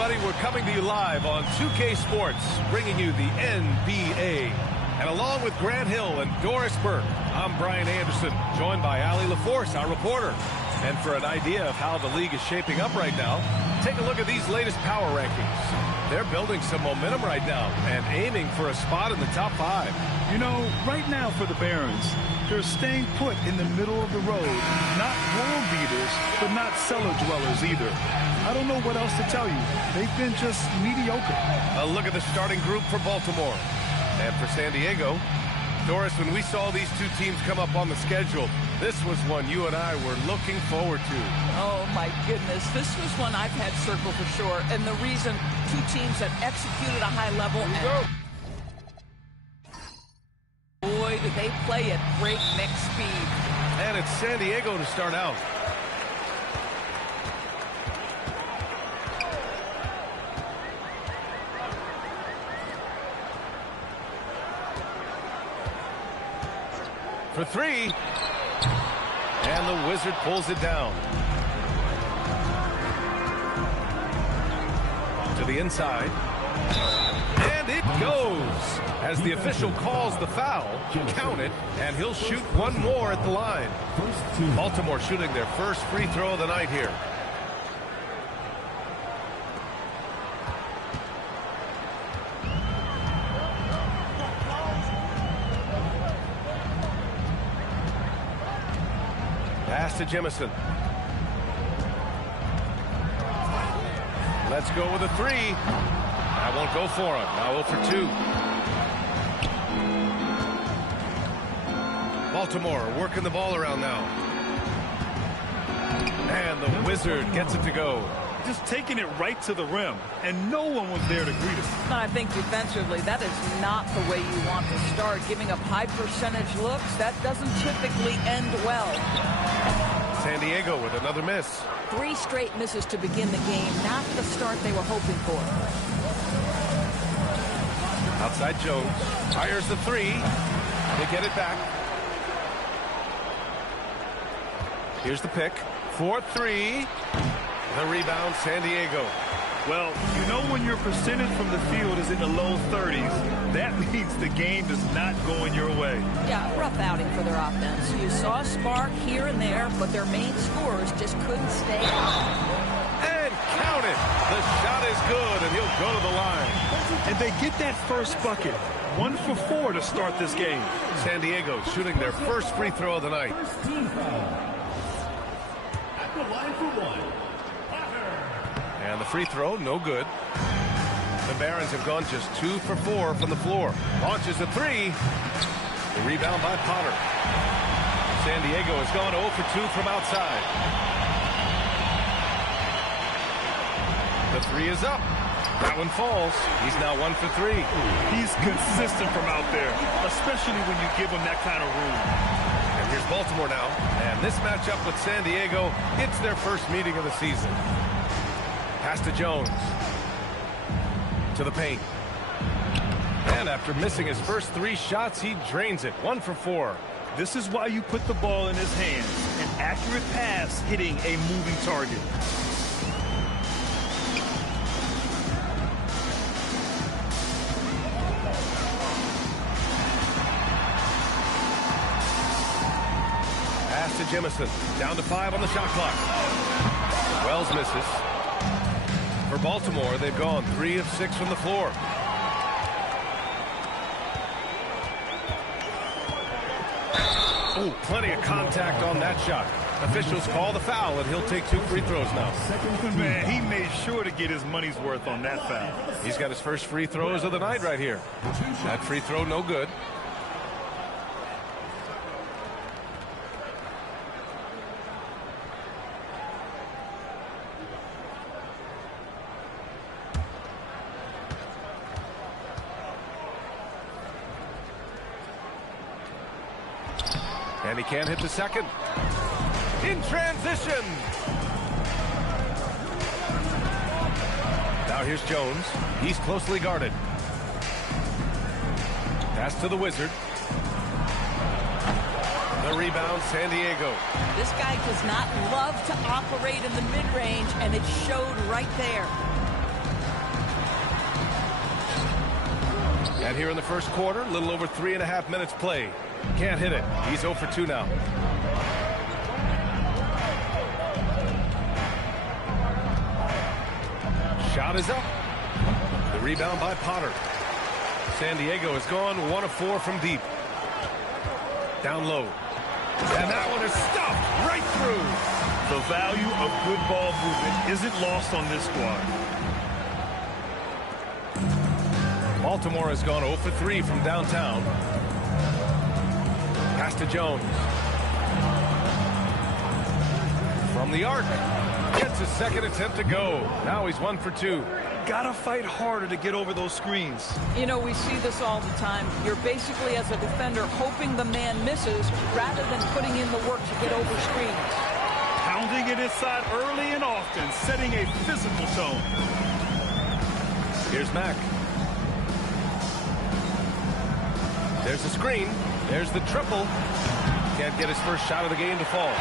everybody. We're coming to you live on 2K Sports, bringing you the NBA. And along with Grant Hill and Doris Burke, I'm Brian Anderson, joined by Allie LaForce, our reporter. And for an idea of how the league is shaping up right now, take a look at these latest power rankings. They're building some momentum right now and aiming for a spot in the top 5. You know, right now for the Barons, they're staying put in the middle of the road. Not world beaters, but not cellar dwellers either. I don't know what else to tell you. They've been just mediocre. A look at the starting group for Baltimore. And for San Diego, Doris, when we saw these two teams come up on the schedule, this was one you and I were looking forward to. Oh, my goodness. This was one I've had circled for sure. And the reason, two teams that executed a high level. And boy, did they play at breakneck speed. And it's San Diego to start out. For three. And the Wizard pulls it down. To the inside. And it goes. As the official calls the foul, count it, and he'll shoot one more at the line. Baltimore shooting their first free throw of the night here. Pass to Jemison. Let's go with a three. That won't go for him. Now 0 for 2. Baltimore working the ball around now. And the Wizard gets it to go. Just taking it right to the rim, and no one was there to greet him. I think defensively, that is not the way you want to start. Giving up high percentage looks, that doesn't typically end well. San Diego with another miss. 3 straight misses to begin the game. Not the start they were hoping for. Outside Jones. Fires the three. They get it back. Here's the pick. 4-3. The rebound, San Diego. Well, you know when your percentage from the field is in the low 30s, that means the game is not going your way. Yeah, rough outing for their offense. You saw a spark here and there, but their main scorers just couldn't stay out. And count it. The shot is good, and he'll go to the line. And they get that first bucket. 1 for 4 to start this game. San Diego shooting their first free throw of the night. At the line for 1. And the free throw, no good. The Barons have gone just 2 for 4 from the floor. Launches a three. The rebound by Potter. San Diego has gone 0 for 2 from outside. The three is up. That one falls. He's now 1 for 3. He's consistent from out there, especially when you give him that kind of room. And here's Baltimore now. And this matchup with San Diego, it's their first meeting of the season. Pass to Jones. To the paint. And after missing his first 3 shots, he drains it. 1 for 4. This is why you put the ball in his hands. An accurate pass hitting a moving target. Pass to Jemison. Down to 5 on the shot clock. Wells misses. For Baltimore, they've gone 3 of 6 from the floor. Oh, plenty of contact on that shot. Officials call the foul, and he'll take 2 free throws now. Man, he made sure to get his money's worth on that foul. He's got his first free throws of the night right here. That free throw, no good. And he can't hit the second. In transition. Now here's Jones. He's closely guarded. Pass to the Wizard. The rebound, San Diego. This guy does not love to operate in the mid-range, and it showed right there. And here in the first quarter, a little over 3.5 minutes play. Can't hit it. He's 0 for 2 now. Shot is up. The rebound by Potter. San Diego has gone 1 of 4 from deep. Down low. And that one is stopped right through. The value of good ball movement isn't lost on this squad. Baltimore has gone 0 for 3 from downtown. Pass to Jones. From the arc. Gets his second attempt to go. Now he's 1 for 2. Gotta fight harder to get over those screens. You know, we see this all the time. You're basically, as a defender, hoping the man misses rather than putting in the work to get over screens. Pounding it inside early and often, setting a physical tone. Here's Mack. There's the screen. There's the triple. Can't get his first shot of the game to fall.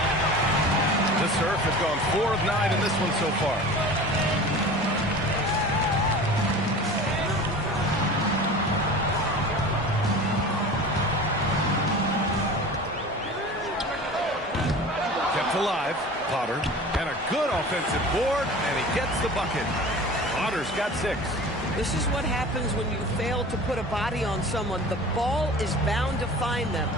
The Surf has gone 4 of 9 in this one so far. Kept alive, Potter. And a good offensive board, and he gets the bucket. Potter's got 6. This is what happens when you fail to put a body on someone. The ball is bound to find them.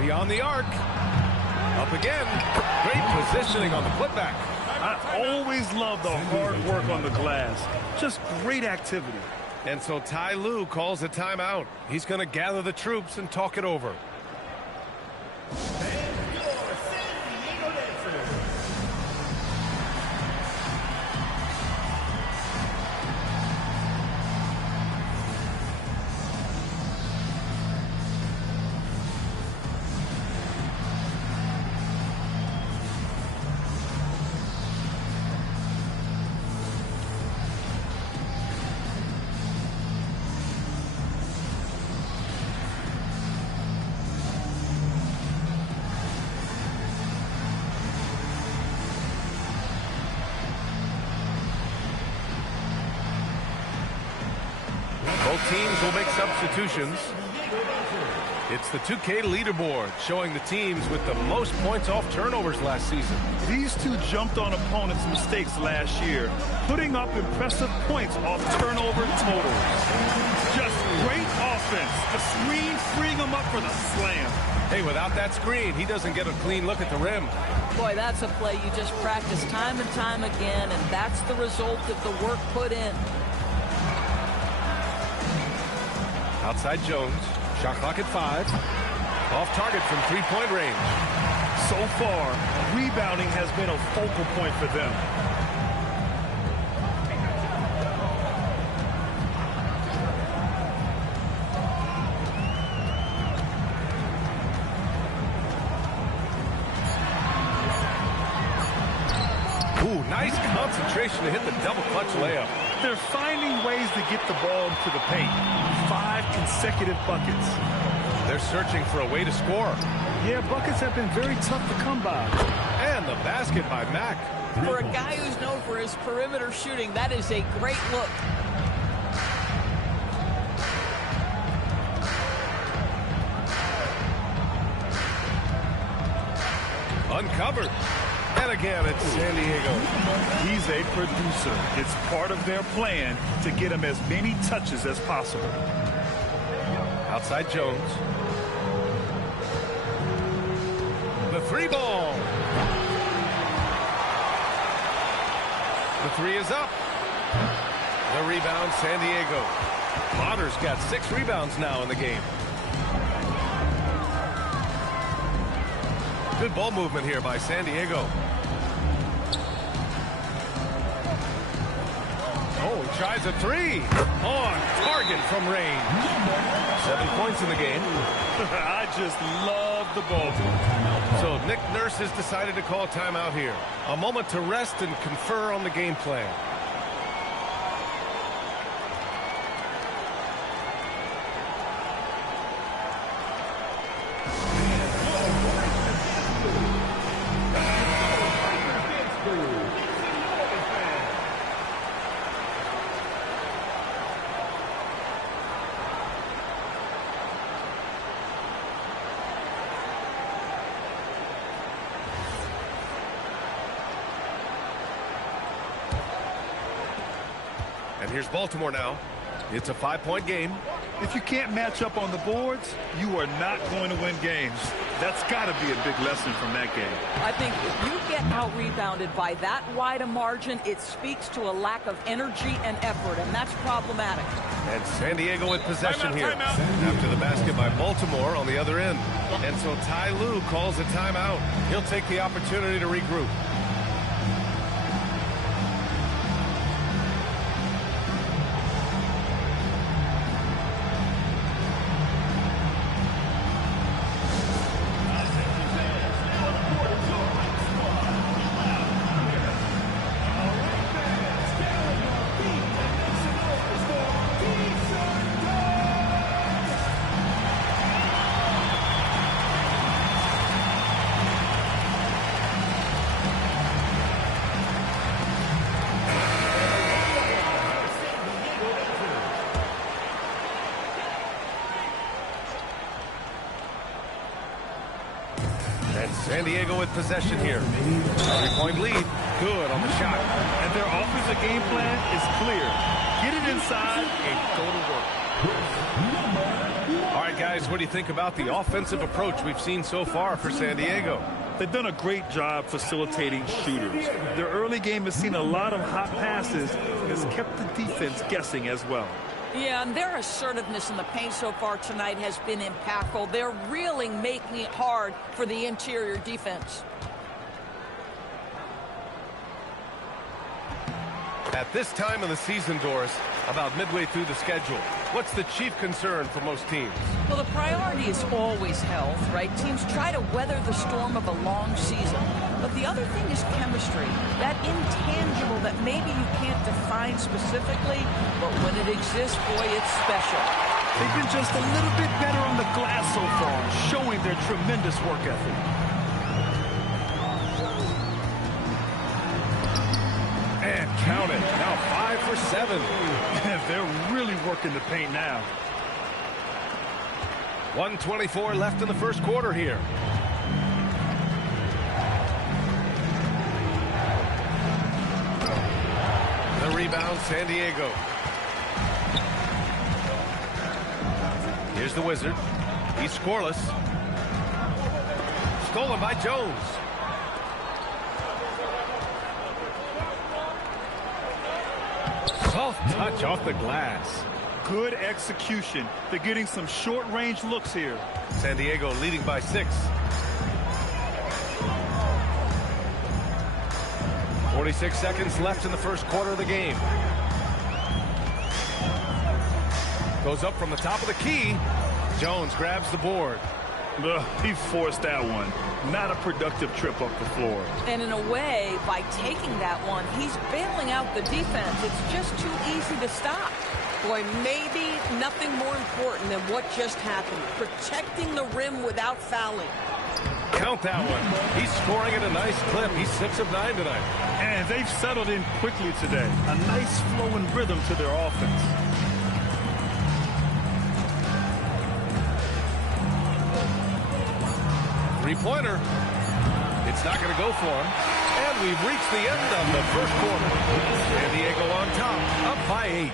Beyond the arc. Up again. Great positioning on the putback. I always love the hard work on the glass. Just great activity. And so Ty Lue calls a timeout. He's going to gather the troops and talk it over. Both teams will make substitutions. It's the 2K leaderboard showing the teams with the most points off turnovers last season. These two jumped on opponents' mistakes last year, putting up impressive points off turnover totals. Just great offense. The screen freeing them up for the slam. Hey, without that screen, he doesn't get a clean look at the rim. Boy, that's a play you just practice time and time again, and that's the result of the work put in. Outside Jones. Shot clock at 5. Off target from three-point range. So far, rebounding has been a focal point for them. Ooh, nice concentration to hit the double clutch layup. They're finding ways to get the ball into the paint. 5 consecutive buckets. They're searching for a way to score. Yeah, buckets have been very tough to come by. And the basket by Mack. For a guy who's known for his perimeter shooting, that is a great look. Uncovered. And again, it's San Diego. He's a producer. It's part of their plan to get him as many touches as possible. Outside Jones. The 3 ball. The 3 is up. The rebound, San Diego. Potter's got 6 rebounds now in the game. Good ball movement here by San Diego. Oh, he tries a 3. On target from range. 7 points in the game. I just love the ball movement. So Nick Nurse has decided to call a timeout here. A moment to rest and confer on the game plan. And here's Baltimore now. It's a 5-point game. If you can't match up on the boards, you are not going to win games. That's got to be a big lesson from that game. I think if you get out-rebounded by that wide a margin, it speaks to a lack of energy and effort, and that's problematic. And San Diego in possession here. After the basket by Baltimore on the other end. And so Ty Lue calls a timeout. He'll take the opportunity to regroup. San Diego with possession here. 3-point lead. Good on the shot. And their offensive game plan is clear. Get it inside and go to work. All right, guys, what do you think about the offensive approach we've seen so far for San Diego? They've done a great job facilitating shooters. Their early game has seen a lot of hot passes and has kept the defense guessing as well. Yeah, and their assertiveness in the paint so far tonight has been impactful. They're really making it hard for the interior defense. At this time of the season, Doris, about midway through the schedule, what's the chief concern for most teams? Well, the priority is always health, right? Teams try to weather the storm of a long season. But the other thing is chemistry, that intangible that maybe you can't define specifically, but when it exists, boy, it's special. They've been just a little bit better on the glass so far, showing their tremendous work ethic. And count it. Now 5 for 7. They're really working the paint now. 1:24 left in the first quarter here. The rebound, San Diego. Here's the Wizard. He's scoreless. Stolen by Jones. Soft touch off the glass. Good execution. They're getting some short-range looks here. San Diego leading by 6. 46 seconds left in the first quarter of the game. Goes up from the top of the key. Jones grabs the board. He forced that one. Not a productive trip up the floor. And in a way, by taking that one, he's bailing out the defense. It's just too easy to stop. Boy, maybe nothing more important than what just happened. Protecting the rim without fouling. Count that one. He's scoring at a nice clip. He's 6 of 9 tonight. And they've settled in quickly today. A nice flowing rhythm to their offense. Three-pointer. It's not going to go for him. And we've reached the end of the first quarter. San Diego on top, up by 8.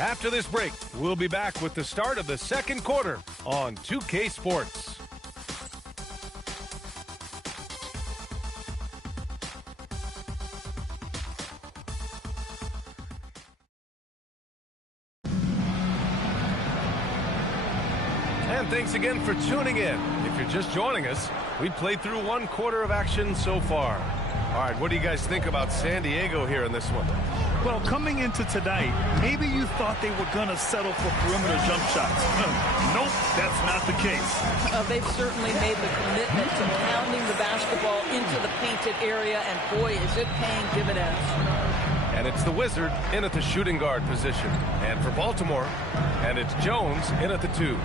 After this break, we'll be back with the start of the second quarter on 2K Sports. And thanks again for tuning in. If you're just joining us, we played through one quarter of action so far. All right, what do you guys think about San Diego here in this one? Well, coming into tonight, maybe you thought they were going to settle for perimeter jump shots. Nope, that's not the case. They've certainly made the commitment to pounding the basketball into the painted area, and boy, is it paying dividends. And it's the Wizard in at the shooting guard position. And for Baltimore, and it's Jones in at the 2.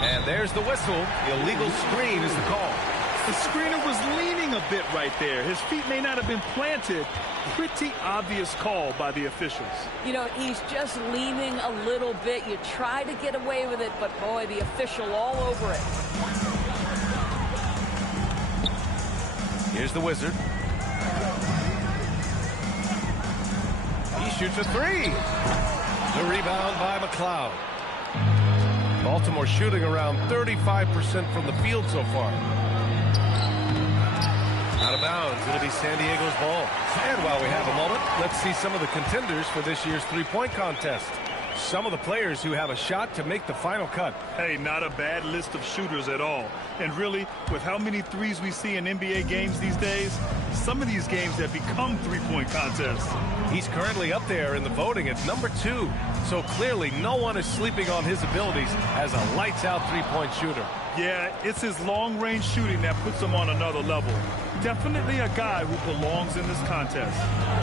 And there's the whistle. Illegal screen is the call. The screener was leaning a bit right there. His feet may not have been planted. Pretty obvious call by the officials. You know, he's just leaning a little bit. You try to get away with it, but boy, the official all over it. Here's the Wizard. He shoots a three. The rebound by McLeod. Baltimore shooting around 35% from the field so far. Out of bounds. It'll be San Diego's ball. And while we have a moment, let's see some of the contenders for this year's three-point contest. Some of the players who have a shot to make the final cut. Hey, not a bad list of shooters at all. And really, with how many threes we see in NBA games these days, some of these games have become three-point contests. He's currently up there in the voting at number 2. So clearly no one is sleeping on his abilities as a lights-out three-point shooter. Yeah, it's his long-range shooting that puts him on another level. Definitely a guy who belongs in this contest.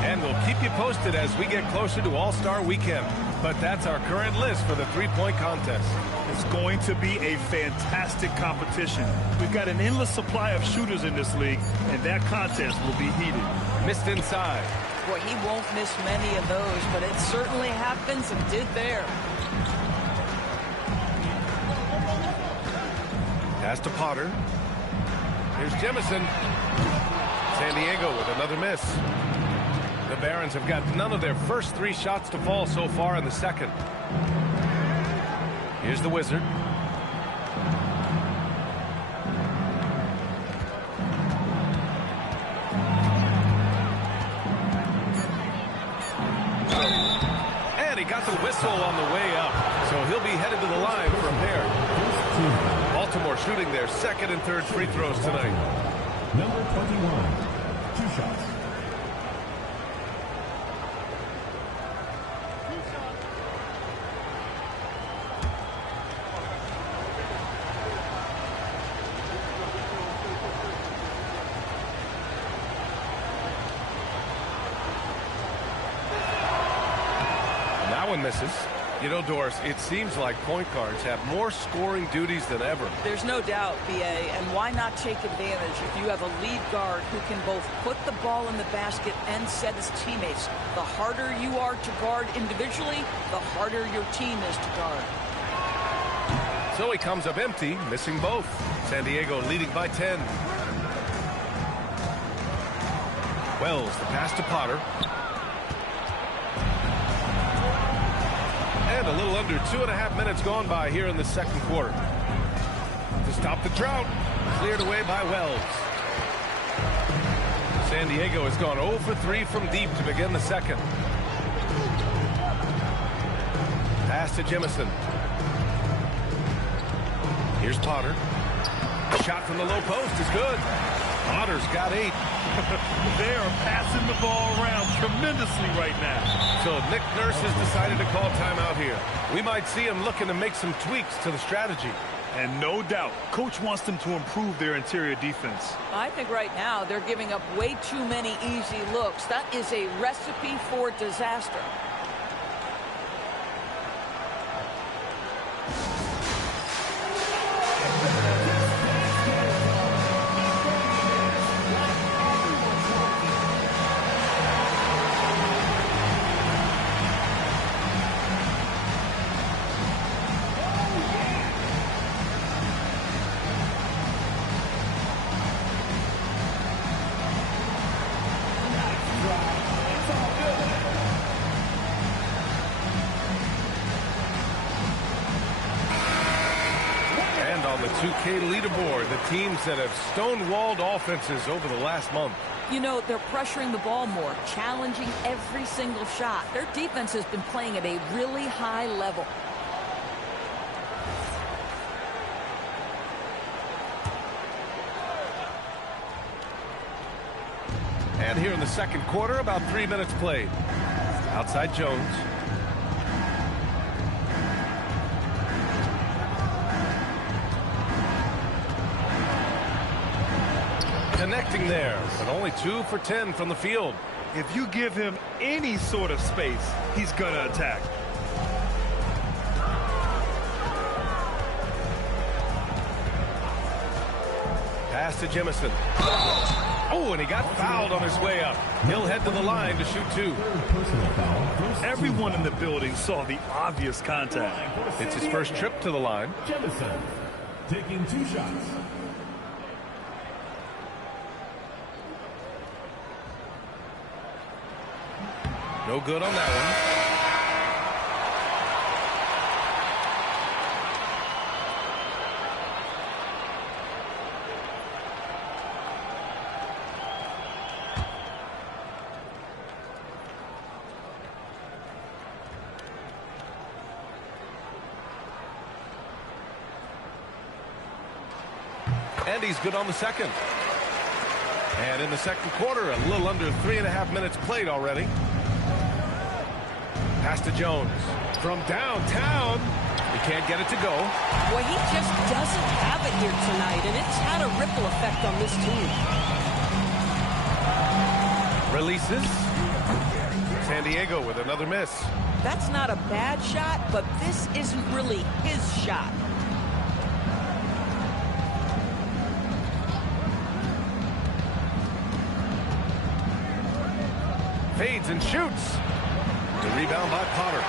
And we'll keep you posted as we get closer to All-Star Weekend. But that's our current list for the three-point contest. It's going to be a fantastic competition. We've got an endless supply of shooters in this league, and that contest will be heated. Missed inside. Boy, he won't miss many of those, but it certainly happens and did there. Pass to Potter. Here's Jemison. San Diego with another miss. The Barons have got none of their first 3 shots to fall so far in the second. Here's the Wizard. And he got the whistle on the way up, so he'll be headed to the line for a pair. Baltimore shooting their second and third free throws tonight. Number 21, 2 shots. That one misses. You know, Doris, it seems like point guards have more scoring duties than ever. There's no doubt, BA, and why not take advantage if you have a lead guard who can both put the ball in the basket and set his teammates. The harder you are to guard individually, the harder your team is to guard. So he comes up empty, missing both. San Diego leading by 10. Wells, the pass to Potter. And a little under 2.5 minutes gone by here in the second quarter. To stop the drought, cleared away by Wells. San Diego has gone 0 for 3 from deep to begin the second. Pass to Jemison. Here's Potter. Shot from the low post is good. Potter's got 8. They are passing the ball around tremendously right now. So Nick Nurse has decided to call timeout here. We might see him looking to make some tweaks to the strategy. And no doubt, Coach wants them to improve their interior defense. I think right now they're giving up way too many easy looks. That is a recipe for disaster. On the 2K leaderboard, the teams that have stonewalled offenses over the last month. You know, they're pressuring the ball more, challenging every single shot. Their defense has been playing at a really high level. And here in the second quarter, about 3 minutes played. Outside Jones. Connecting there, but only 2 for 10 from the field. If you give him any sort of space, he's going to attack. Pass to Jemison. Oh, and he got fouled on his way up. He'll head to the line to shoot 2. Everyone in the building saw the obvious contact. It's his first trip to the line. Jemison taking 2 shots. No good on that one. And he's good on the second. And in the second quarter, a little under 3.5 minutes played already. Pass to Jones. From downtown. He can't get it to go. Well, he just doesn't have it here tonight, and it's had a ripple effect on this team. Releases. San Diego with another miss. That's not a bad shot, but this isn't really his shot. Fades and shoots. The rebound by Potter.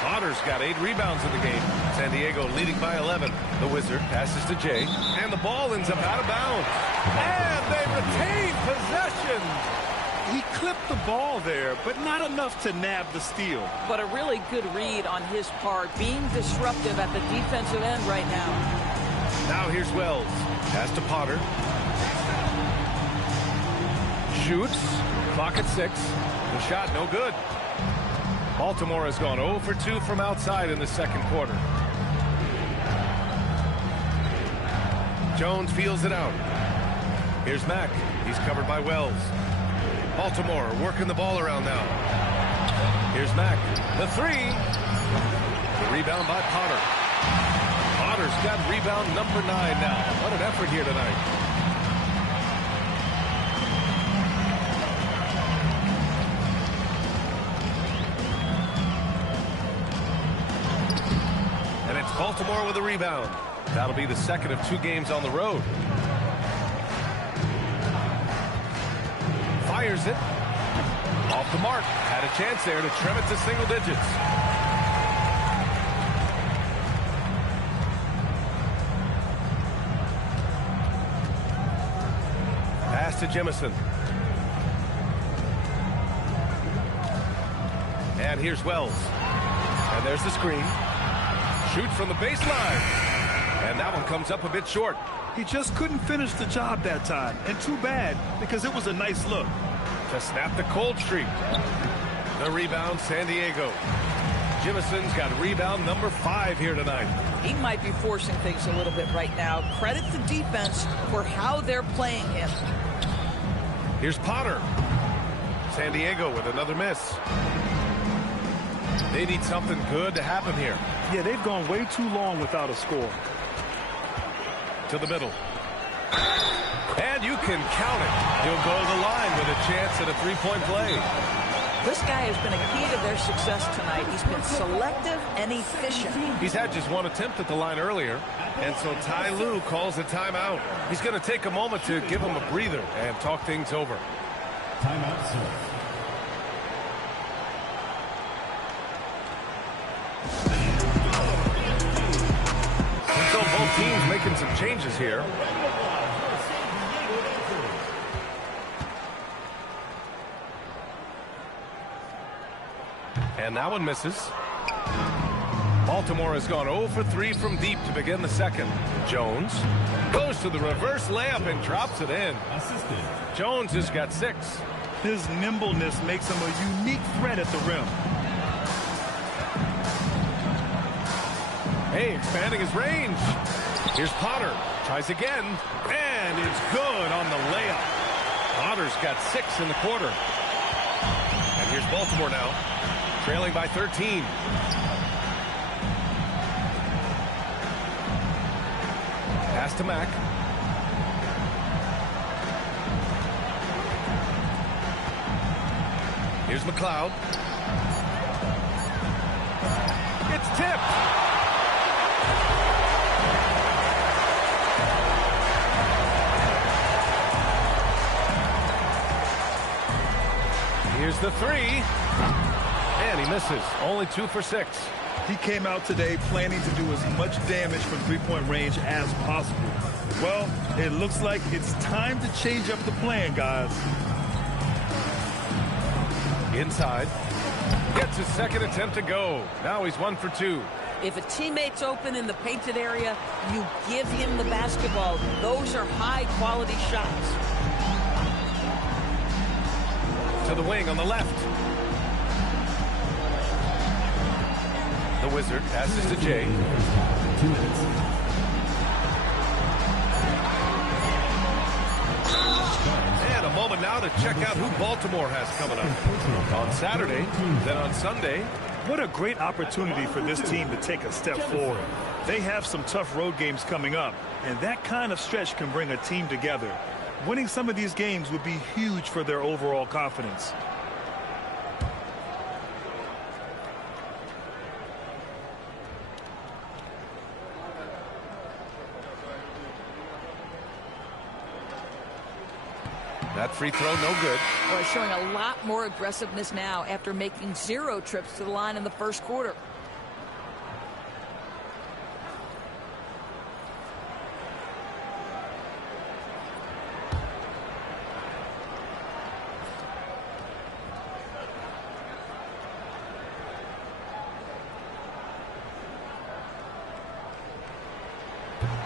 Potter's got 8 rebounds in the game. San Diego leading by 11. The Wizard passes to Jay. And the ball ends up out of bounds. And they retain possession. He clipped the ball there, but not enough to nab the steal. But a really good read on his part, being disruptive at the defensive end right now. Now here's Wells. Pass to Potter. Shoots. Clock at 6. The shot no good. Baltimore has gone 0 for 2 from outside in the second quarter. Jones feels it out. Here's Mack. He's covered by Wells. Baltimore working the ball around now. Here's Mack. The 3. The rebound by Potter. Potter's got rebound number 9 now. What an effort here tonight. Baltimore with a rebound. That'll be the second of 2 games on the road. Fires it. Off the mark. Had a chance there to trim it to single digits. Pass to Jemison. And here's Wells. And there's the screen. Shoots from the baseline. And that one comes up a bit short. He just couldn't finish the job that time. And too bad, because it was a nice look. To snap the cold streak. The rebound, San Diego. Jemison's got rebound number 5 here tonight. He might be forcing things a little bit right now. Credit the defense for how they're playing him. Here's Potter. San Diego with another miss. They need something good to happen here. Yeah, they've gone way too long without a score. To the middle. And you can count it. He'll go to the line with a chance at a 3-point play. This guy has been a key to their success tonight. He's been selective and efficient. He's had just 1 attempt at the line earlier. And so Ty Lue calls a timeout. He's going to take a moment to give him a breather and talk things over. Timeout, sir. So both teams making some changes here. And that one misses. Baltimore has gone 0 for 3 from deep to begin the second. Jones goes to the reverse layup and drops it in. Assisted. Jones has got 6. His nimbleness makes him a unique threat at the rim. Hey, expanding his range. Here's Potter. Tries again. And it's good on the layup. Potter's got 6 in the quarter. And here's Baltimore now. Trailing by 13. Pass to Mack. Here's McLeod. It's tipped. Here's the 3. And he misses. Only 2 for 6. He came out today planning to do as much damage from three-point range as possible. Well, it looks like it's time to change up the plan, guys. Inside. Gets his second attempt to go. Now he's 1 for 2. If a teammate's open in the painted area, you give him the basketball. Those are high-quality shots. To the wing on the left. The Wizard passes to Jay. 2 minutes. And a moment now to check out who Baltimore has coming up. On Saturday, then on Sunday. What a great opportunity for this team to take a step forward. They have some tough road games coming up, and that kind of stretch can bring a team together. Winning some of these games would be huge for their overall confidence. That free throw, no good. Boy, showing a lot more aggressiveness now after making 0 trips to the line in the first quarter.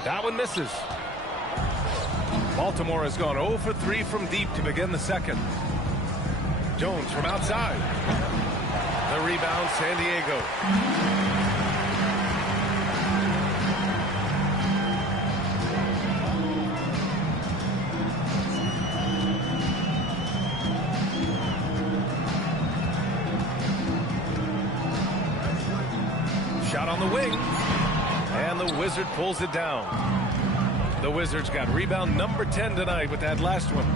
That one misses. Baltimore has gone 0 for 3 from deep to begin the second. Jones from outside. The rebound, San Diego. Shot on the wing. And the Wizard pulls it down. The Wizards got rebound number 10 tonight with that last one.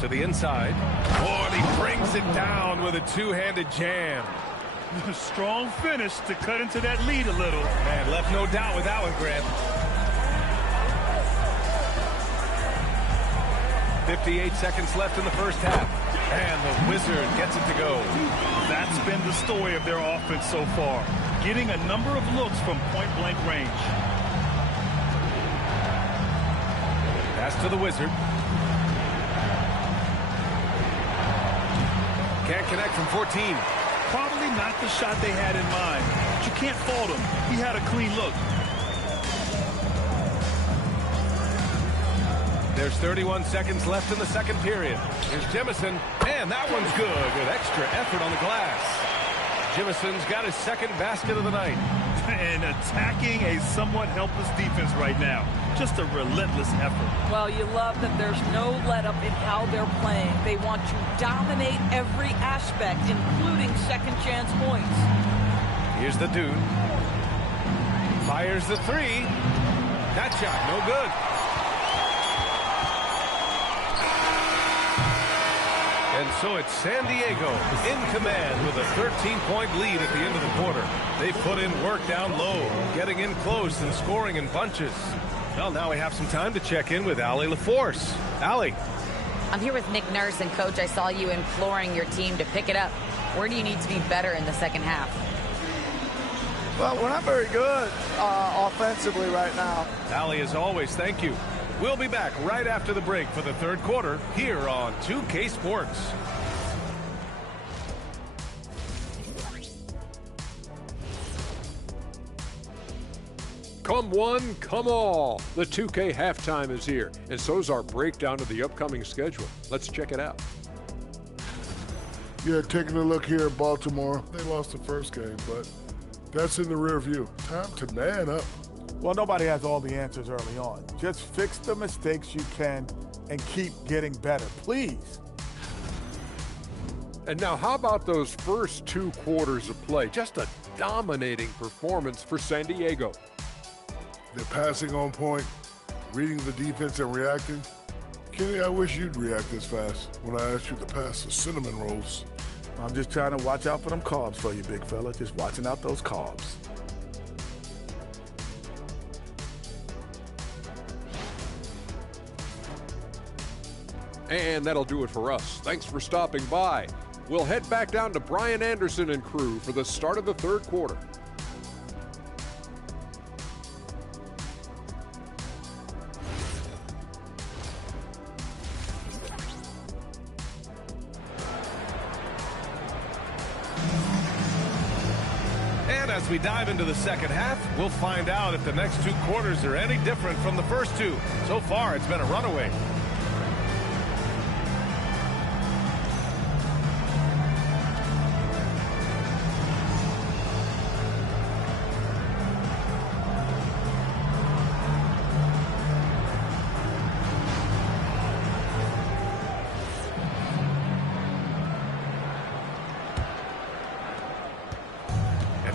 To the inside. Oh, and he brings it down with a two-handed jam. Strong finish to cut into that lead a little. Man, left no doubt with that one, Grant. 58 seconds left in the first half. And the Wizard gets it to go. That's been the story of their offense so far. Getting a number of looks from point-blank range. Pass to the Wizard. Can't connect from 14. Probably not the shot they had in mind, but you can't fault him. He had a clean look. There's 31 seconds left in the second period. Here's Jemison, and that one's good with extra effort on the glass. Jemison's got his second basket of the night. And attacking a somewhat helpless defense right now. Just a relentless effort. Well, you love that there's no let-up in how they're playing. They want to dominate every aspect, including second-chance points. Here's the dude. Fires the three. That shot, no good. And so it's San Diego in command with a 13-point lead at the end of the quarter. They put in work down low, getting in close and scoring in bunches. Well, now we have some time to check in with Allie LaForce. Allie. I'm here with Nick Nurse, and Coach, I saw you imploring your team to pick it up. Where do you need to be better in the second half? Well, we're not very good offensively right now. Allie, as always, thank you. We'll be back right after the break for the third quarter here on 2K Sports. Come one, come all. The 2K halftime is here, and so's our breakdown of the upcoming schedule. Let's check it out. Yeah, taking a look here at Baltimore. They lost the first game, but that's in the rear view. Time to man up. Well, nobody has all the answers early on. Just fix the mistakes you can and keep getting better, please. And now, how about those first 2 quarters of play? Just a dominating performance for San Diego. They're passing on point, reading the defense and reacting. Kenny, I wish you'd react this fast when I asked you to pass the cinnamon rolls. I'm just trying to watch out for them carbs for you, big fella. Just watching out those carbs. And that'll do it for us. Thanks for stopping by. We'll head back down to Brian Anderson and crew for the start of the third quarter. As we dive into the second half, we'll find out if the next 2 quarters are any different from the first 2. So far, it's been a runaway.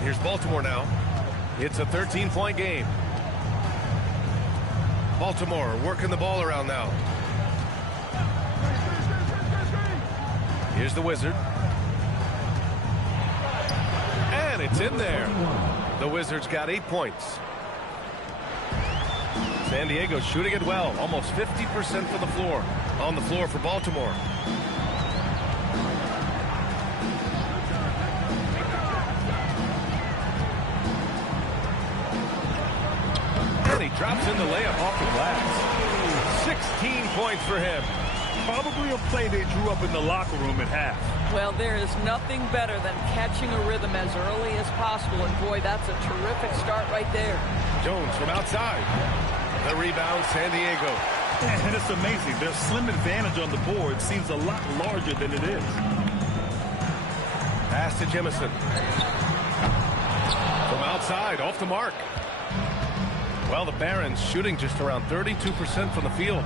Here's Baltimore now. It's a 13-point game. Baltimore working the ball around now. Here's the Wizard. And it's in there. The Wizards got 8 points. San Diego shooting it well. Almost 50% for the floor. On the floor for Baltimore. He drops in the layup off the glass. 16 points for him. Probably a play they drew up in the locker room at half. Well, there is nothing better than catching a rhythm as early as possible. And boy, that's a terrific start right there. Jones from outside. The rebound, San Diego. And it's amazing. Their slim advantage on the board seems a lot larger than it is. Pass to Jemison. From outside, off the mark. Well, the Barons shooting just around 32% from the field.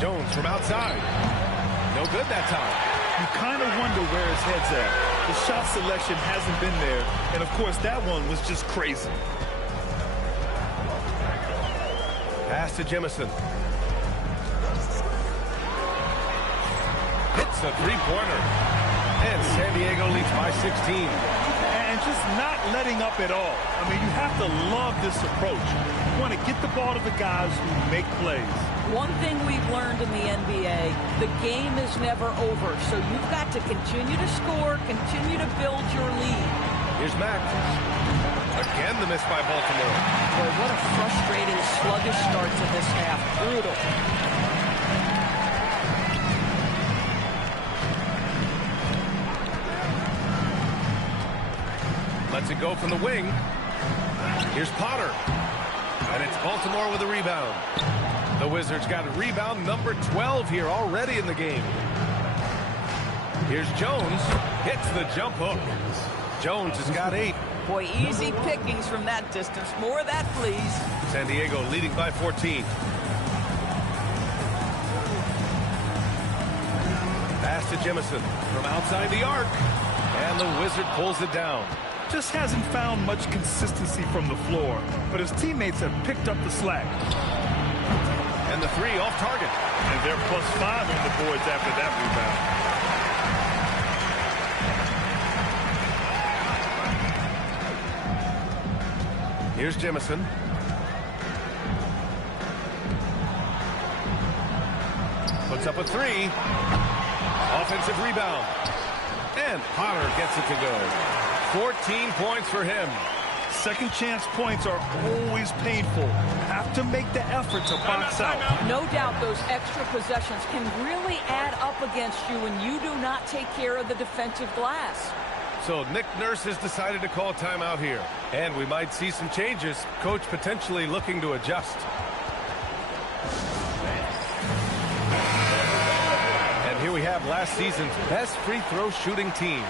Jones from outside. No good that time. You kind of wonder where his head's at. The shot selection hasn't been there. And, of course, that one was just crazy. Pass to Jemison. Hits a three-pointer. And San Diego leads by 16. And just not letting up at all. I mean, you have to love this approach. You want to get the ball to the guys who make plays. One thing we've learned in the NBA, the game is never over. So you've got to continue to score, continue to build your lead. Here's Mack. Again, the miss by Baltimore. Boy, what a frustrating, sluggish start to this half. Brutal. Lets it go from the wing. Here's Potter. And it's Baltimore with a rebound. The Wizards got a rebound number 12 here already in the game. Here's Jones. Hits the jump hook. Jones has got 8. Boy, easy pickings from that distance. More of that, please. San Diego leading by 14. Pass to Jemison from outside the arc. And the Wizard pulls it down. Just hasn't found much consistency from the floor, but his teammates have picked up the slack. And the three off target. And they're +5 on the boards after that rebound. Here's Jemison. Puts up a 3. Offensive rebound. And Potter gets it to go. 14 points for him. Second chance points are always painful. Have to make the effort to box out. No doubt those extra possessions can really add up against you when you do not take care of the defensive glass. So Nick Nurse has decided to call timeout here. And we might see some changes. Coach potentially looking to adjust. And here we have last season's best free throw shooting teams.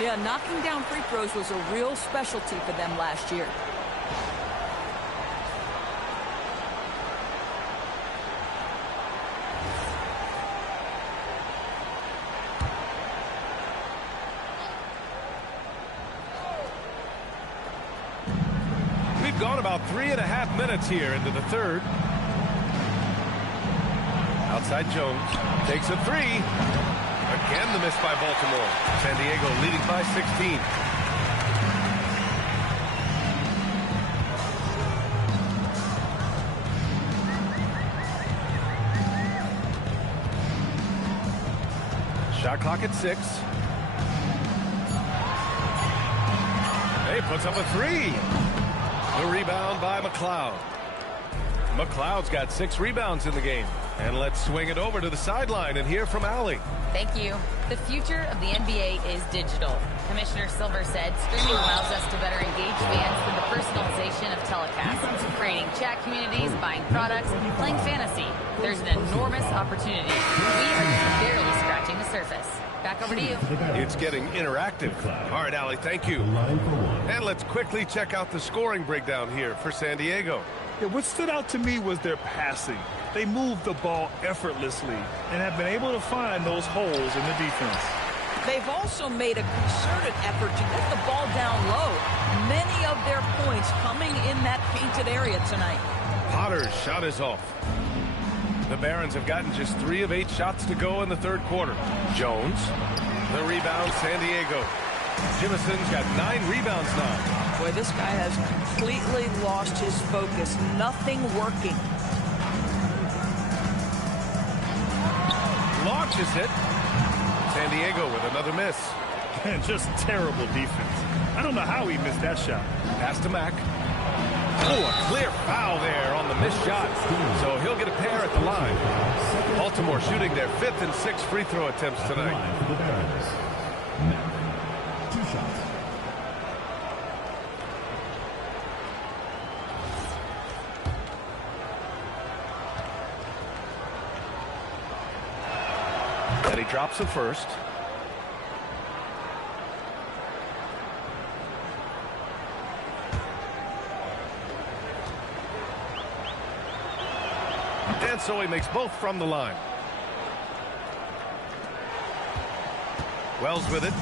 Yeah, knocking down free throws was a real specialty for them last year. We've gone about 3.5 minutes here into the third. Outside Jones takes a 3. Again, the miss by Baltimore. San Diego leading by 16. Shot clock at 6. He puts up a 3. The rebound by McLeod. McLeod's got 6 rebounds in the game. And let's swing it over to the sideline and hear from Allie. Thank you. The future of the NBA is digital. Commissioner Silver said streaming allows us to better engage fans through the personalization of telecasts, creating chat communities, buying products, playing fantasy. There's an enormous opportunity. We are just barely scratching the surface. Back over to you. It's getting interactive. All right, Allie, thank you. And let's quickly check out the scoring breakdown here for San Diego. Yeah, what stood out to me was their passing. They moved the ball effortlessly and have been able to find those holes in the defense. They've also made a concerted effort to get the ball down low. Many of their points coming in that painted area tonight. Potter's shot is off. The Barons have gotten just 3 of 8 shots to go in the third quarter. Jones, the rebound, San Diego. Jimison's got 9 rebounds now. Boy, this guy has completely lost his focus. Nothing working. Launches it. San Diego with another miss. And just terrible defense. I don't know how he missed that shot. Pass to Mack. Oh, a clear foul there on the missed shot. So he'll get a pair at the line. Baltimore shooting their 5th and 6th free throw attempts tonight. Mack, 2 shots. And he drops the first. And so he makes both from the line. Wells with it.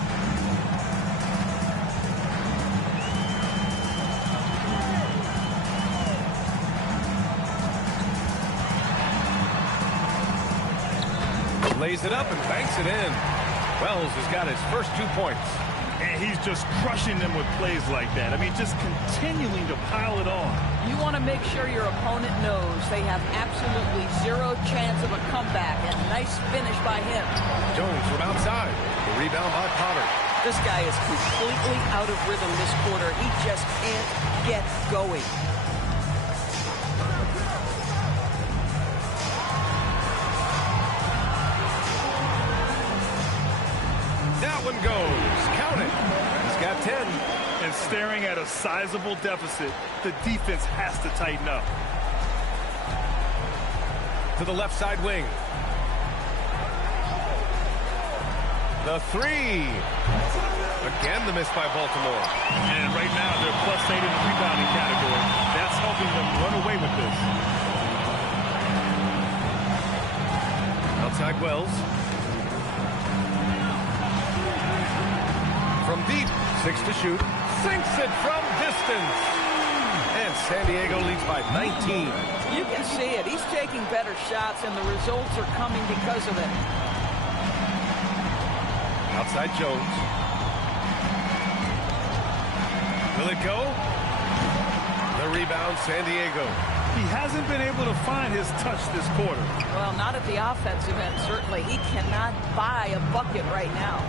Lays it up and banks it in. Wells has got his first 2 points. And he's just crushing them with plays like that. I mean, just continuing to pile it on. You want to make sure your opponent knows they have absolutely 0 chance of a comeback. And nice finish by him. Jones from outside. The rebound by Potter. This guy is completely out of rhythm this quarter. He just can't get going. That one goes. Count it. He's got 10. And staring at a sizable deficit, the defense has to tighten up. To the left side wing. The 3. Again, the miss by Baltimore. And right now, they're +8 in the rebounding category. That's helping them run away with this. Outside Wells. From deep, 6 to shoot. Sinks it from distance. And San Diego leads by 19. You can see it. He's taking better shots, and the results are coming because of it. Outside Jones. Will it go? The rebound, San Diego. He hasn't been able to find his touch this quarter. Well, not at the offensive end, certainly. He cannot buy a bucket right now.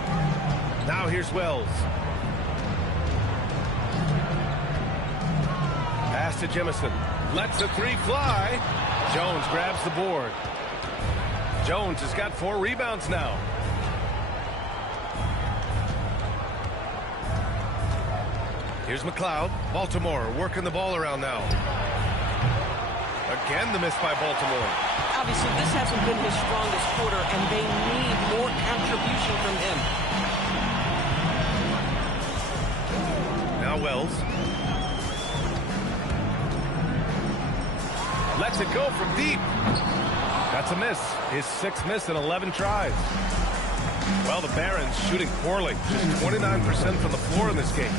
Now here's Wells. Pass to Jemison. Lets the 3 fly. Jones grabs the board. Jones has got 4 rebounds now. Here's McLeod. Baltimore working the ball around now. Again, the miss by Baltimore. Obviously, this hasn't been his strongest quarter, and they need more contribution from him. Now Wells. Lets it go from deep. That's a miss. His 6th miss in 11 tries. Well, the Barons shooting poorly. Just 29% from the floor in this game.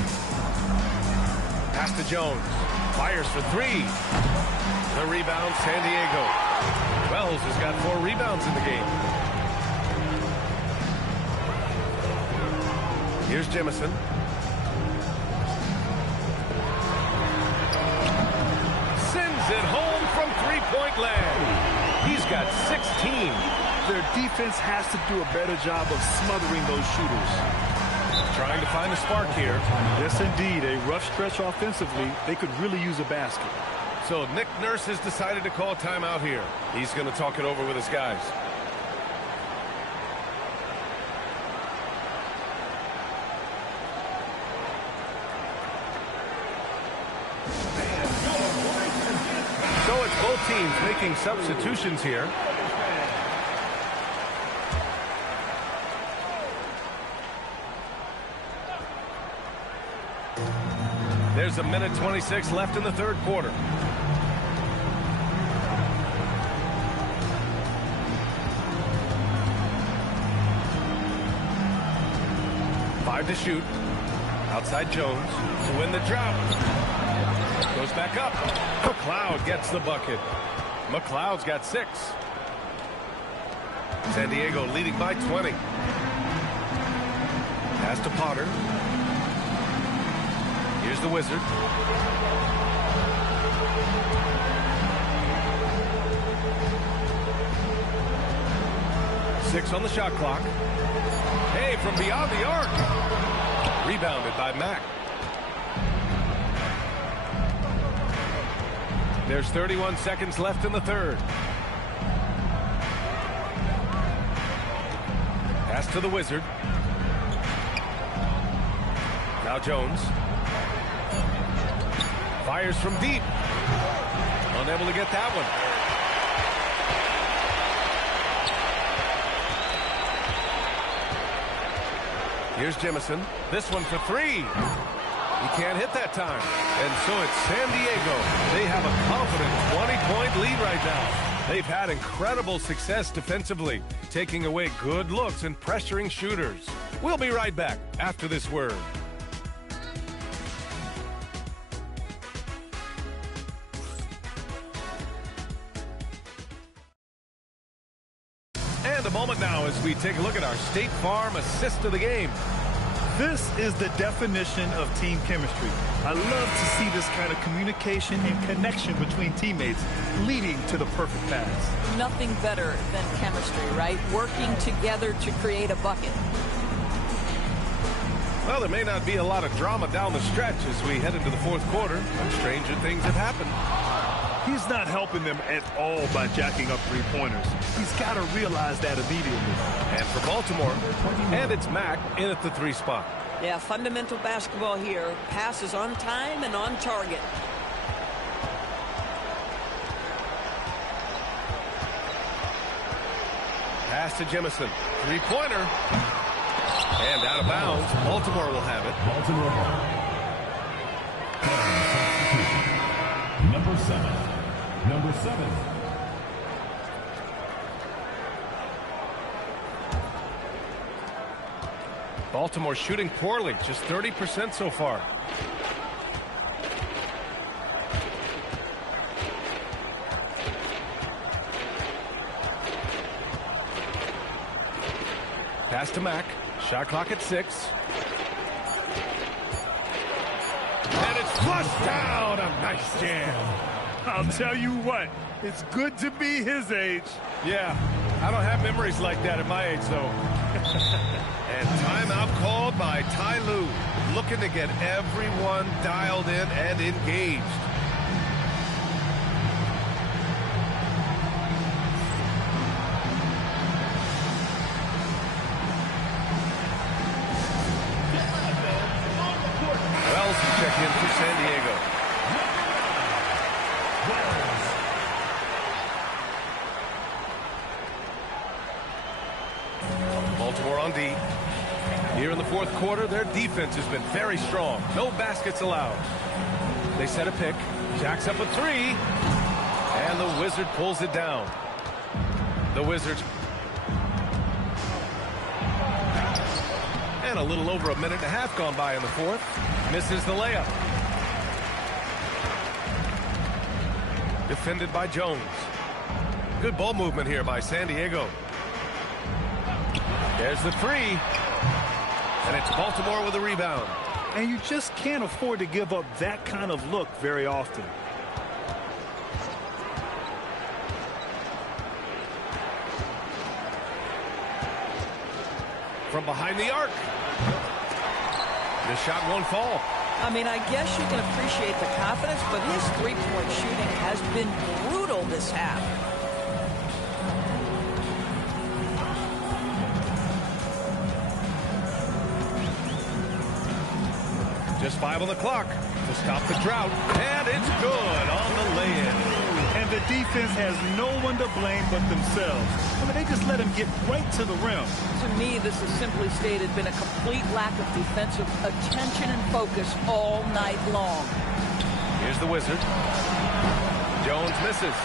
Pass to Jones. Fires for 3. The rebound, San Diego. Wells has got 4 rebounds in the game. Here's Jemison. Sends it home from 3-point land. He's got 16. Their defense has to do a better job of smothering those shooters. Trying to find a spark here. Yes, indeed. A rough stretch offensively. They could really use a basket. So Nick Nurse has decided to call timeout here. He's going to talk it over with his guys. So it's both teams making substitutions here. There's a minute 26 left in the third quarter. Five to shoot. Outside Jones to win the drop. Goes back up. McLeod gets the bucket. McLeod's got 6. San Diego leading by 20. Pass to Potter. Here's the Wizard. Six on the shot clock. Hey, from beyond the arc. Rebounded by Mack. There's 31 seconds left in the third. Pass to the Wizard. Now Jones. Fires from deep. Unable to get that one. Here's Jemison. This one for 3. He can't hit that time. And so it's San Diego. They have a confident 20-point lead right now. They've had incredible success defensively, taking away good looks and pressuring shooters. We'll be right back after this word. And a moment now as we take a look at our State Farm assist of the game. This is the definition of team chemistry. I love to see this kind of communication and connection between teammates leading to the perfect pass. Nothing better than chemistry, right? Working together to create a bucket. Well, there may not be a lot of drama down the stretch as we head into the fourth quarter, but stranger things have happened. He's not helping them at all by jacking up three-pointers. He's got to realize that immediately. And for Baltimore, and it's Mack in at the 3 spot. Yeah, fundamental basketball here. Passes on time and on target. Pass to Jemison. 3-pointer. And out of bounds. Baltimore will have it. Baltimore. Number 7. Number 7. Baltimore shooting poorly, just 30% so far. Pass to Mack. Shot clock at 6. And it's flushed down. A nice jam. I'll tell you what, it's good to be his age. Yeah, I don't have memories like that at my age, though. And timeout called by Ty Lue, looking to get everyone dialed in and engaged. Wells will check in for San Diego. Baltimore on D. Here in the fourth quarter, their defense has been very strong. No baskets allowed. They set a pick. Jacks up a 3. And the Wizard pulls it down. The Wizards. And a little over a minute and a half gone by in the fourth. Misses the layup. Defended by Jones. Good ball movement here by San Diego. There's the 3. And it's Baltimore with a rebound. And you just can't afford to give up that kind of look very often. From behind the arc. The shot won't fall. I mean, I guess you can appreciate the confidence, but his three-point shooting has been brutal this half. Just 5 on the clock to stop the drought, and it's good on the lay-in. And the defense has no one to blame but themselves. I mean, they just let him get right to the rim. To me, this has simply stated been a complete lack of defensive attention and focus all night long. Here's the Wizard. Jones misses.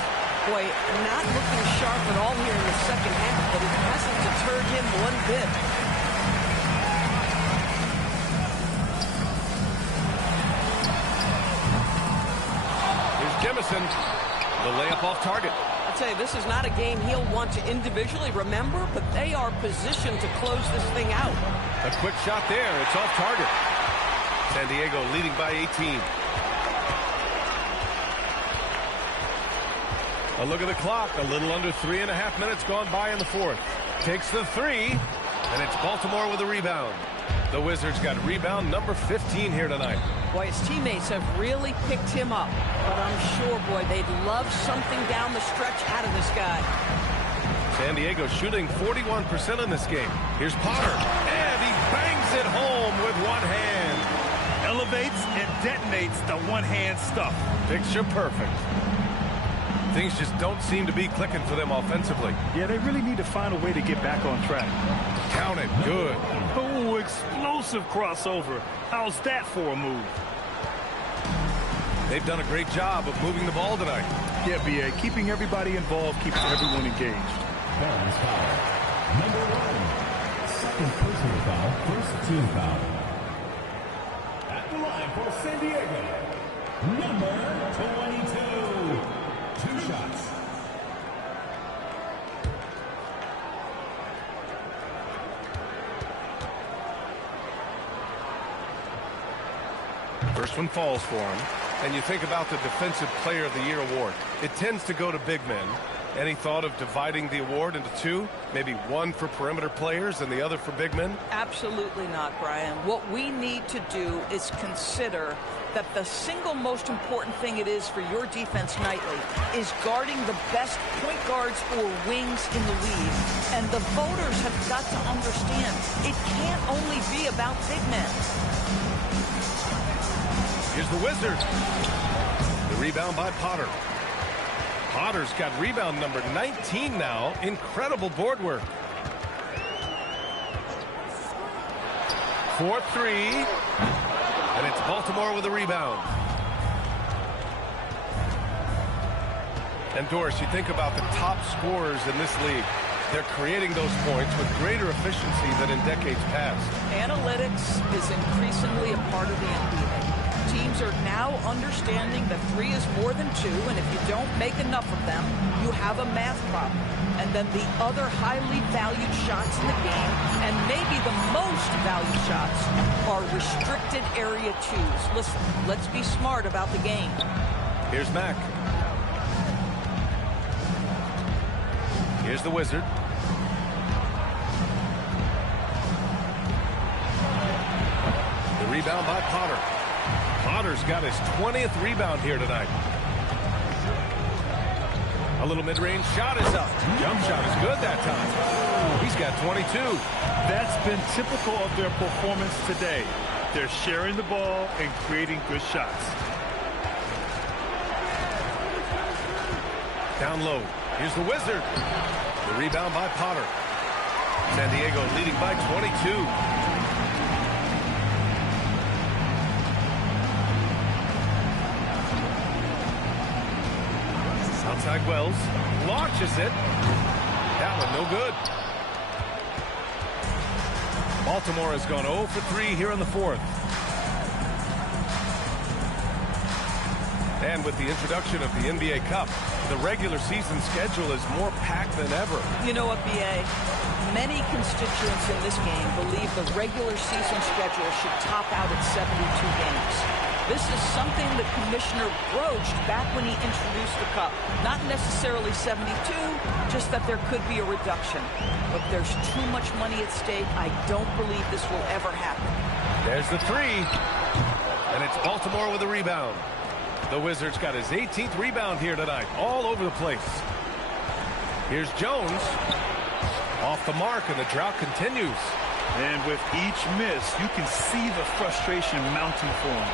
Boy, not looking sharp at all here in the second half, but it hasn't deterred him one bit. Here's Jemison. The layup off target. I'd say this is not a game he'll want to individually remember, but they are positioned to close this thing out. A quick shot there. It's off target. San Diego leading by 18. A look at the clock. A little under 3.5 minutes gone by in the fourth. Takes the three, and it's Baltimore with a rebound. The Wizards got rebound number 15 here tonight. Boy, his teammates have really picked him up. But I'm sure, boy, they'd love something down the stretch out of this guy. San Diego shooting 41% in this game. Here's Potter, and he bangs it home with one hand. Elevates and detonates the one-hand stuff. Picture perfect. Things just don't seem to be clicking for them offensively. Yeah, they really need to find a way to get back on track. Count it. Good. Oh, explosive crossover. How's that for a move? They've done a great job of moving the ball tonight. Yeah, B.A. Keeping everybody involved keeps everyone engaged. Barnes foul. Number 1. Second personal foul. First team foul. At the line for San Diego. Number 22. 2 shots. First one falls for him. And you think about the Defensive Player of the Year award. It tends to go to big men. Any thought of dividing the award into two? Maybe one for perimeter players and the other for big men? Absolutely not, Brian. What we need to do is consider that the single most important thing it is for your defense nightly is guarding the best point guards or wings in the league. And the voters have got to understand it can't only be about big men. Here's the Wizard. The rebound by Potter. Potter's got rebound number 19 now. Incredible board work. 4-3. And it's Baltimore with a rebound. And Doris, you think about the top scorers in this league. They're creating those points with greater efficiency than in decades past. Analytics is increasingly a part of the NBA. Teams are now understanding that 3 is more than 2, and if you don't make enough of them, you have a math problem. And then the other highly valued shots in the game, and maybe the most valued shots, are restricted area 2s. Listen, let's be smart about the game. Here's Mack. Here's the Wizard. The rebound by Potter. Potter's got his 20th rebound here tonight. A little mid-range shot is up. Jump shot is good that time. He's got 22. That's been typical of their performance today. They're sharing the ball and creating good shots. Down low. Here's the Wizard. The rebound by Potter. San Diego leading by 22. Outside Wells launches it. That one no good. Baltimore has gone 0 for 3 here in the fourth. And with the introduction of the NBA Cup, the regular season schedule is more packed than ever. You know what, B.A.? Many constituents in this game believe the regular season schedule should top out at 72 games. This is something the commissioner broached back when he introduced the Cup. Not necessarily 72, just that there could be a reduction. But there's too much money at stake. I don't believe this will ever happen. There's the three. And it's Baltimore with a rebound. The Wizards got his 18th rebound here tonight, all over the place. Here's Jones. Off the mark, and the drought continues. And with each miss, you can see the frustration mounting for him.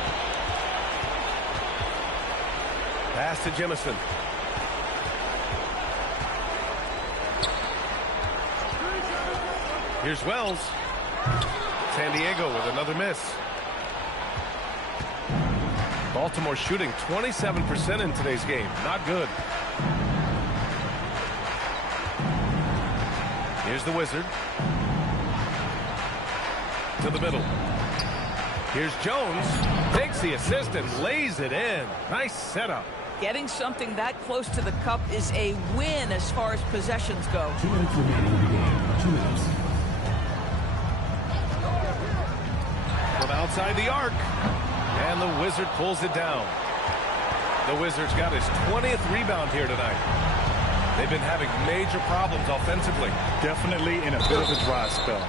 Pass to Jemison. Here's Wells. San Diego with another miss. Baltimore shooting 27% in today's game. Not good. Here's the Wizard. To the middle. Here's Jones. Takes the assist and lays it in. Nice setup. Getting something that close to the cup is a win as far as possessions go. 2 minutes remaining in the game. 2 minutes. From outside the arc. And the Wizard pulls it down. The Wizards got his 20th rebound here tonight. They've been having major problems offensively. Definitely in a bit of a dry spell.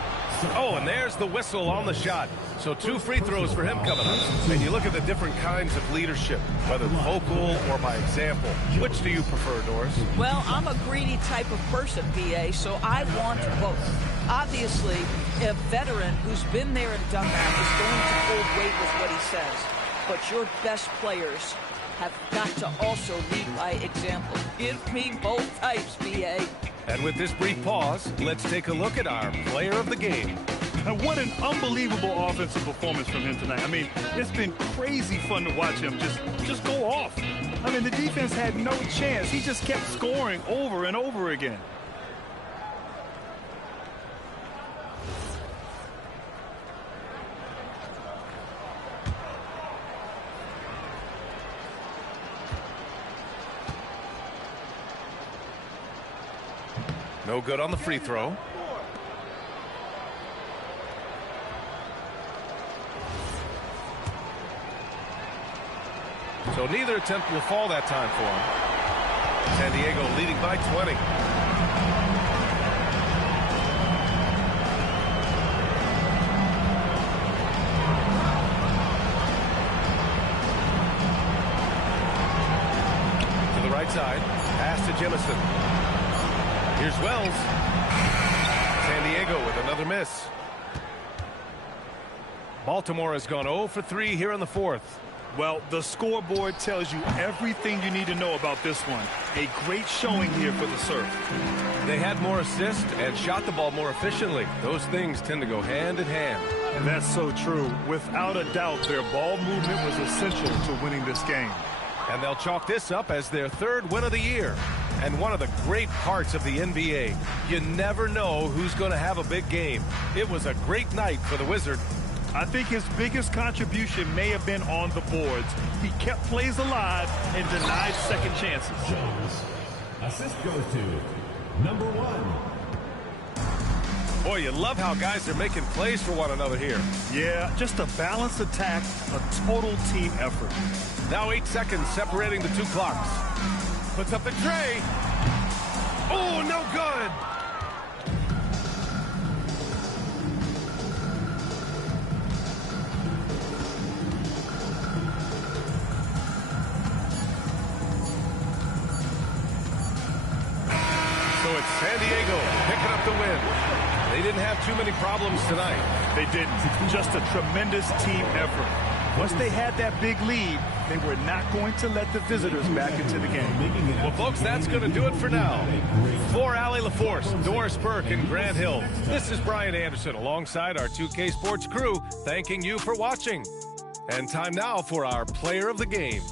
Oh, and there's the whistle on the shot. So 2 free throws for him coming up. And you look at the different kinds of leadership, whether vocal or by example. Which do you prefer, Doris? Well, I'm a greedy type of person, PA, so I want both. Obviously, a veteran who's been there and done that is going to hold weight with what he says. But your best players have got to also lead by example. Give me both types, PA. And with this brief pause, let's take a look at our player of the game. And what an unbelievable offensive performance from him tonight. I mean, it's been crazy fun to watch him just go off. I mean, the defense had no chance. He just kept scoring over and over again. No good on the free throw. So neither attempt will fall that time for him. San Diego leading by 20. To the right side. Pass to Jemison. Here's Wells. San Diego with another miss. Baltimore has gone 0 for 3 here in the fourth. Well, the scoreboard tells you everything you need to know about this one. A great showing here for the Surf. They had more assists and shot the ball more efficiently. Those things tend to go hand in hand. And that's so true. Without a doubt, their ball movement was essential to winning this game. And they'll chalk this up as their 3rd win of the year. And one of the great parts of the NBA, you never know who's going to have a big game. It was a great night for the Wizard. I think his biggest contribution may have been on the boards. He kept plays alive and denied second chances. Jones. Assist goes to number 1. Boy, you love how guys are making plays for one another here. Yeah, just a balanced attack, a total team effort. Now 8 seconds separating the 2 clocks. Puts up the tray. Oh, no good. So it's San Diego picking up the win. They didn't have too many problems tonight. They didn't. Just a tremendous team effort. Once they had that big lead, they were not going to let the visitors back into the game. Well, folks, that's going to do it for now. For Allie LaForce, Doris Burke, and Grant Hill, this is Brian Anderson alongside our 2K Sports crew, thanking you for watching. And time now for our player of the game.